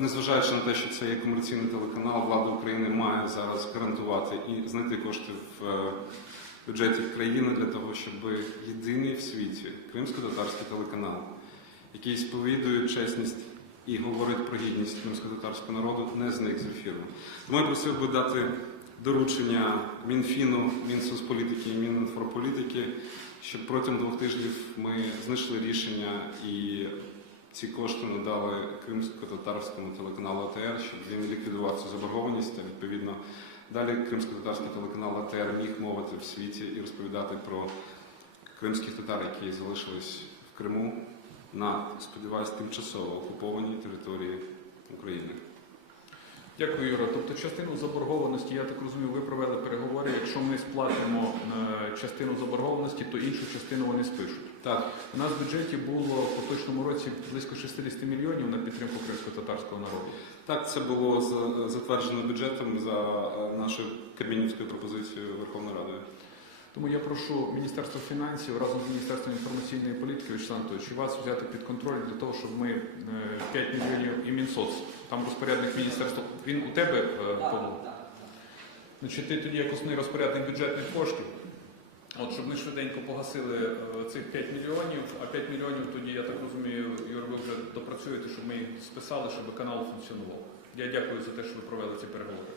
незважаючи на те, що це є комерційний телеканал, влада України має зараз гарантувати і знайти кошти в е, бюджеті країни для того, щоб єдиний в світі кримсько-татарський телеканал, який сповідує чесність і говорить про гідність кримсько-татарського народу, не зник з ефіру. Тому я просив би дати доручення Мінфіну, Мінсоцполітики і Мінінформполітики, щоб протягом двох тижнів ми знайшли рішення і ці кошти надали кримсько-татарському телеканалу АТР, щоб він ліквідував цю заборгованість. та відповідно далі кримсько-татарський телеканал АТР міг мовити в світі і розповідати про кримських татар, які залишились в Криму на, сподіваюсь, тимчасово окупованій території України. Дякую, Юра. Тобто частину заборгованості, я так розумію, ви провели переговори. Якщо ми сплатимо е, частину заборгованості, то іншу частину вони спишуть. Так, У нас в бюджеті було в поточному році близько 60 мільйонів на підтримку кримсько-татарського народу. так це було за- затверджено бюджетом за е, нашою Кабмінівською пропозицією Верховної Ради. Тому я прошу Міністерство фінансів разом з Міністерством інформаційної політики Вячеслав Анатолійович, вас взяти під контроль для того, щоб ми е, 5 мільйонів і Мінсоц. Там розпорядник міністерства. Він у тебе е, Павло? Значить, ти тоді як основний розпорядник бюджетних коштів. От щоб ми швиденько погасили е, цих 5 мільйонів, а 5 мільйонів тоді, я так розумію, Юр, ви вже допрацюєте, щоб ми їх списали, щоб канал функціонував. Я дякую за те, що ви провели ці переговори.